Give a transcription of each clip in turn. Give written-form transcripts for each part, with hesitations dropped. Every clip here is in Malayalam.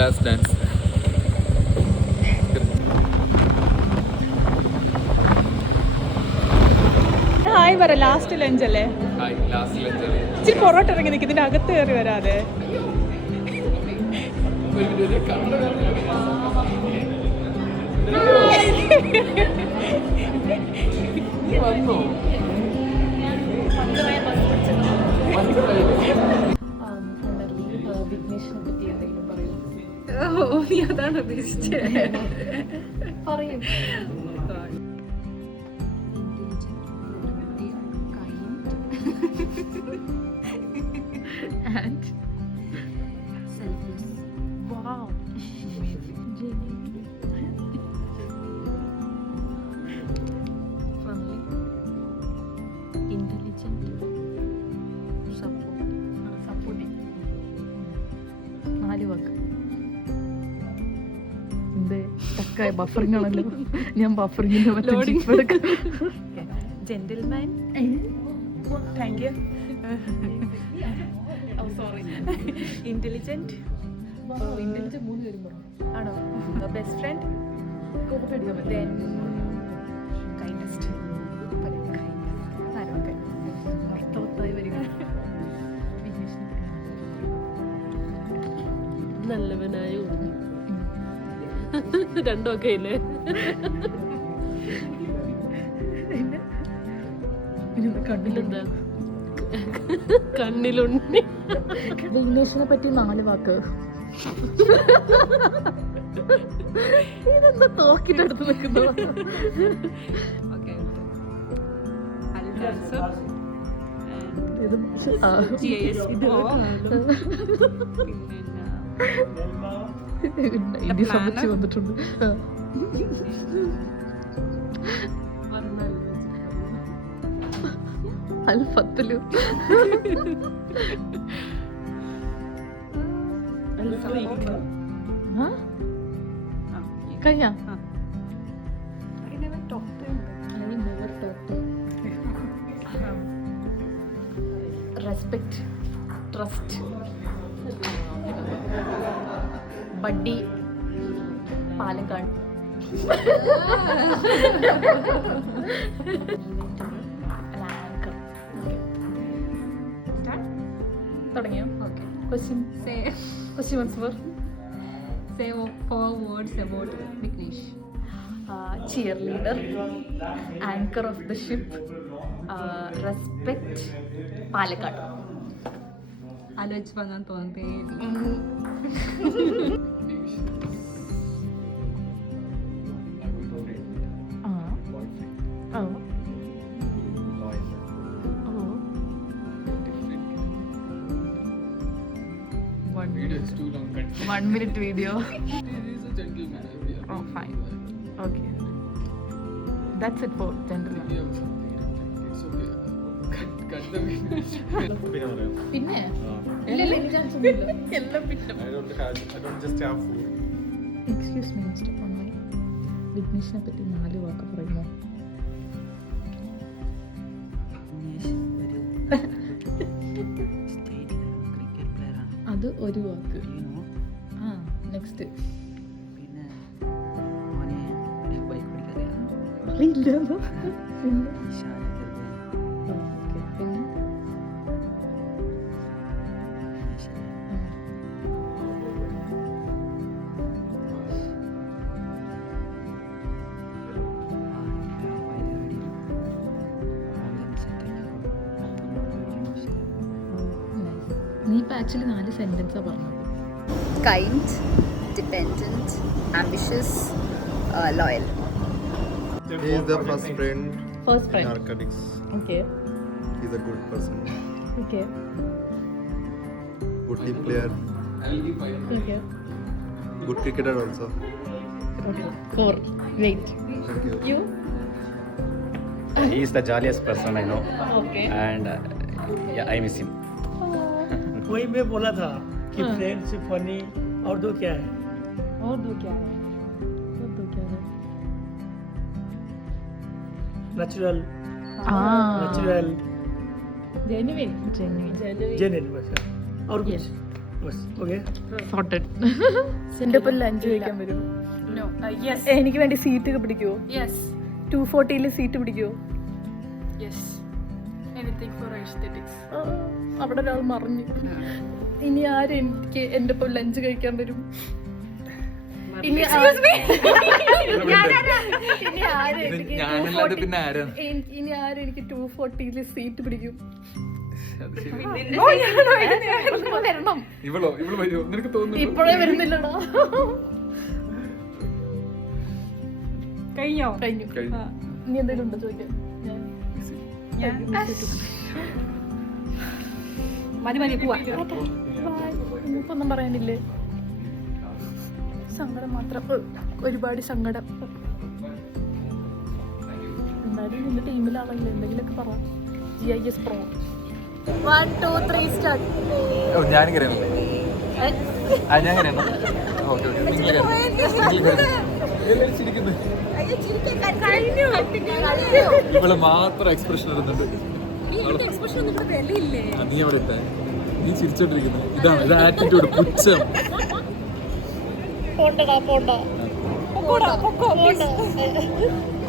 Last dance. ഹായ് പറ. ലാസ്റ്റ് ലഞ്ച് അല്ലേ? ഇച്ചിരി പൊറോട്ട ഇറങ്ങി നിൽക്കും, ഇതിന്റെ അകത്ത് കയറി വരാതെ. നീ അതാണ് ഉദ്ദേശിച്ചത്. പറയും. And selfless. Wow. Friendly, intelligent, supporting. 4 വാക്ക്. എന്തേ ടക്കായ ബഫറിംഗ് ആണല്ലോ. ഞാൻ ബഫറിംഗിന്റെ gentleman. Thank you. Intelligent. Intelligent 3 പേരും പറഞ്ഞു. ആണോ? Best friend. Then kindest. അർത്ഥവത്തായി വരിക. നല്ലവനായ രണ്ടൊക്കെ ഇല്ലേ? കണ്ണിലെന്താ? കണ്ണിലുണ്ണി. വിഘ്നേഷിനെ പറ്റി 4 വാക്ക്. ഇതെന്താ തോക്കിന്റെ അടുത്ത് നിൽക്കുന്നു? ഇന്ത്യ സംബന്ധിച്ച് വന്നിട്ടുണ്ട്. അൽഫത്തിലു കഴിഞ്ഞ റെസ്പെക്ട്, ട്രസ്റ്റ്, ബഡ്ഡി, പാലക്കാട്. തുടങ്ങിയോ? Okay. Question once more. Say 4 words about Vignesh. Cheerleader, anchor of the ship, respect, Palakkad. ആലോചിച്ച് വന്നാൻ തോന്നേ. One minute video. Oh, fine. Okay. That's it for gentleman. പിന്നെ എക്സ്ക്യൂസ് മീ മിസ്റ്റർ പൊന്നായി, വിഘ്നേഷിനെ പറ്റി 4 വാക്ക് പറയുമോ? അത് 1 വാക്ക്. ആ നെക്സ്റ്റ്. അറിയില്ല. പിന്നെ ഓക്കെ. പിന്നെ നീ ഇപ്പം ആക്ച്വലി 4 സെൻറ്റൻസാണ് പറഞ്ഞത്. Kind, dependent, ambitious, loyal. He is the first friend First friend. in narcotics. Okay. He is a good person. Okay. Good team player. Okay. Good cricketer also. Okay. 4. Wait. Thank you. You? He is the jolliest person I know, Okay. and yeah, I miss him. वही मैं बोला था कि हाँ। फ्रेंडशिप फनी और 2 क्या है? और 2 क्या है? और 2 क्या है? Natural, Ah. Natural, Genuine. Genuine. Genuine बस। और कुछ? Yes. बस हो गया സോർട്ടഡ്. എൻ്റെ ഒപ്പം ലഞ്ച് കഴിക്കാൻ വരും. എനിക്ക് വേണ്ടി സീറ്റ് പിടിക്കുമോ? 240 സീറ്റ് പിടിക്കുമോ? അവിടെ ഒരാൾ മറിഞ്ഞു. ഇനി ആര് എനിക്ക് എൻ്റെ ഒപ്പം ലഞ്ച് കഴിക്കാൻ വരും? ഇനി ആര് എനിക്ക് 240 സീറ്റ് പിടിക്കും? വരണം. ഇപ്പോഴേ വരുന്നില്ലടാ. കഴിഞ്ഞോ? കഴിഞ്ഞു. ഇനി എന്തെങ്കിലും ഉണ്ടോ ചോദിക്കാൻ? ഒന്നും പറയാനില്ലേ? സങ്കടം മാത്രം, ഒരുപാട് സങ്കടം. എന്നാലും നിന്റെ ടീമിലാണല്ലോ, എന്തെങ്കിലുമൊക്കെ പറ. GIS Pro 1 2 3 start. ഇവള് മാത്രം എക്സ്പ്രഷൻ ഇടുന്നുണ്ട്. നീ അവിടെ ഇട്ടേ, നീ ചിരിച്ചോണ്ടിരിക്കുന്നു. ഇതാണ് ഇത് ആറ്റിറ്റ്യൂഡ്, പുച്ഛം.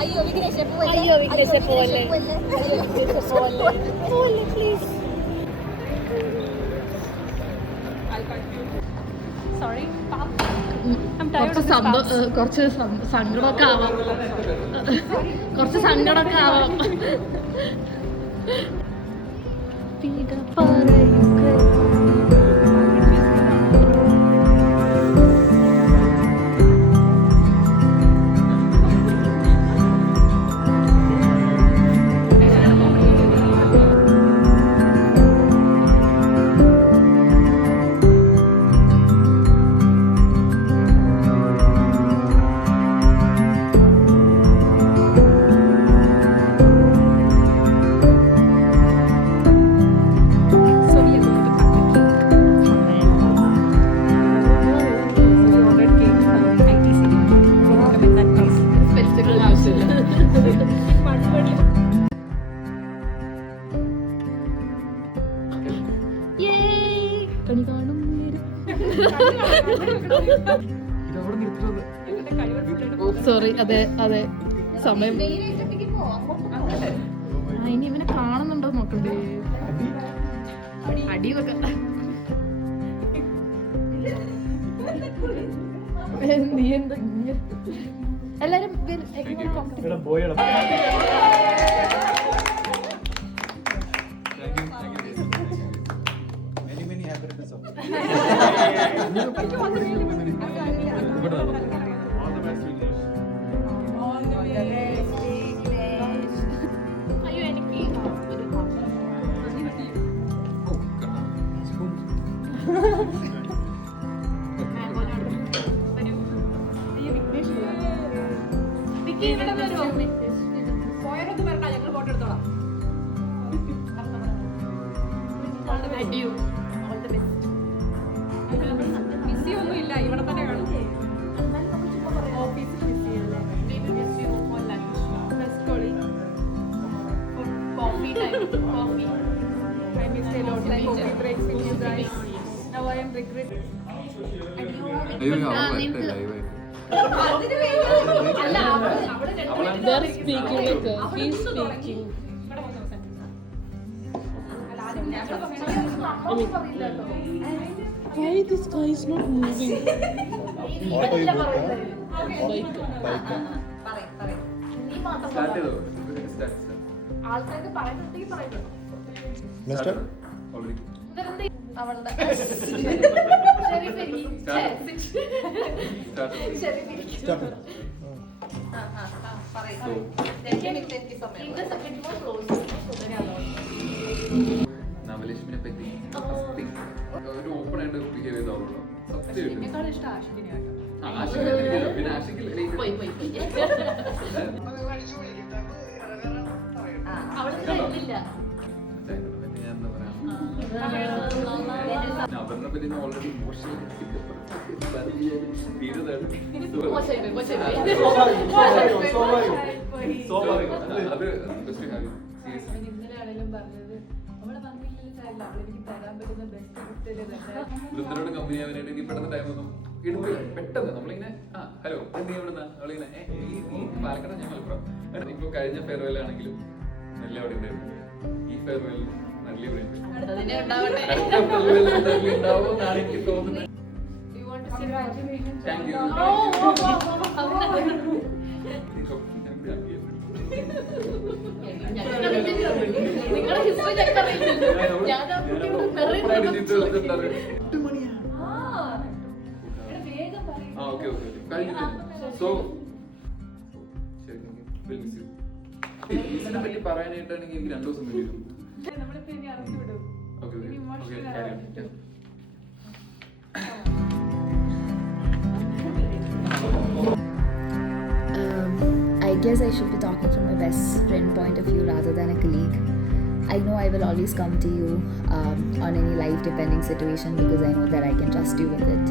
അയ്യോ വിഘ്നേഷേ പോലെ കുറച്ച് സങ്കടമൊക്കെ ആവാം. കുറച്ച് സങ്കടമൊക്കെ ആവാം. സോറി. അതെ അതെ, സമയം. ഇനി ഇവനെ കാണുന്നുണ്ടോ നോക്കണ്ടേ? അടി നീ എന്താ എല്ലാരും അയ്യോ എനിക്ക് ഒന്നുമില്ല, ഇവിടെ തന്നെ കാണും. They're speaking like he's speaking. Why this guy is not moving? ആൾക്കാർക്ക് പറയുന്നുണ്ടെങ്കിൽ പറയുന്നുണ്ടോ? അവളുടെ നവലക്ഷ്മിനെ പറ്റി ഒരു ഓപ്പൺ ആയിട്ട് ബിഹേവ് ചെയ്തോളൂ. എന്നെക്കാളും ഇഷ്ടം ആഷിഖിനെയാണ്. പിന്നെ ആഷിക്കില്ല അവരുടെ പറ്റി ഓൾറെഡി ഇമോഷണൽ ഇന്നലെ ആണെങ്കിലും പറഞ്ഞത് അവളെ വന്നില്ലെങ്കിൽ അവളെനിക്ക് തരാൻ വൃദ്ധരോട് കമ്പനി ആവാനായിട്ട് എനിക്ക് പെട്ടെന്ന് ടൈം ഒന്നും എടുക്കില്ല. പെട്ടെന്ന് നമ്മളിങ്ങനെ ഹലോ എന്ത് ചെയ്യുന്ന അവളിങ്ങനെ ഈ പാലക്കാട് ഞാൻ മലപ്പുറം. ഇപ്പൊ കഴിഞ്ഞ ഫെയർവെൽ ആണെങ്കിലും നല്ല അവിടെ ഉണ്ടായിരുന്നു. ഈ ഫെയർവെൽ നല്ല ഇവിടെ ഉണ്ട്. ഉണ്ടാവുമെന്നാണ് എനിക്ക് തോന്നുന്നത്. Thank you. ഇതിനെ പറ്റി പറയാനായിട്ടാണെങ്കിൽ എനിക്ക് 2 ദിവസം വേണ്ടി വരും. I guess I should be talking from a best friend point of view rather than a colleague. I know I will always come to you on any life depending situation because I know that I can trust you with it.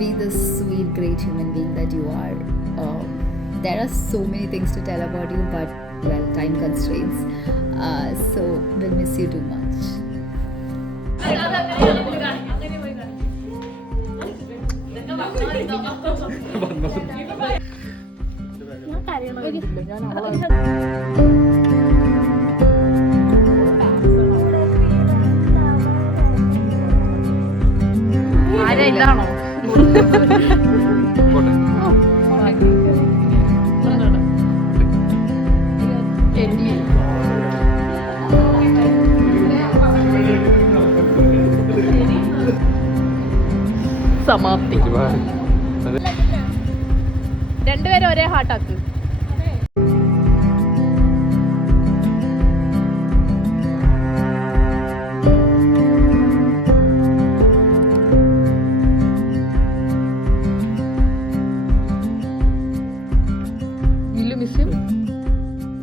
Be the sweet, great human being that you are. There are so many things to tell about you, but well, time constraints. So we'll miss you too much. ഇതാണോ സമാപ്തി. രണ്ടുപേരും ഒരേ ഹാർട്ടാക്ക്.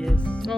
Yes. Oh.